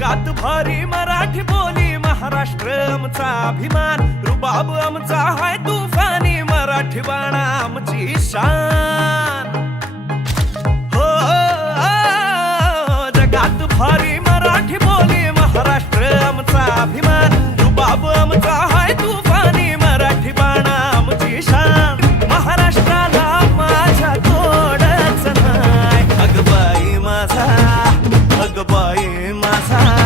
जगात भारी मराठी बोली महाराष्ट्र आमचा अभिमान रुबाब आमचा हाय तुफानी मराठी बाणा आमची शान. हो, हो, हो जगात भारी मराठी बोली महाराष्ट्र आमचा अभिमान रुबाब आमचा हाय तुफानी मराठी बाणा आमची शान. महाराष्ट्राला माझ्या तोडच नाय अगबाई माझा अगबाई माझा.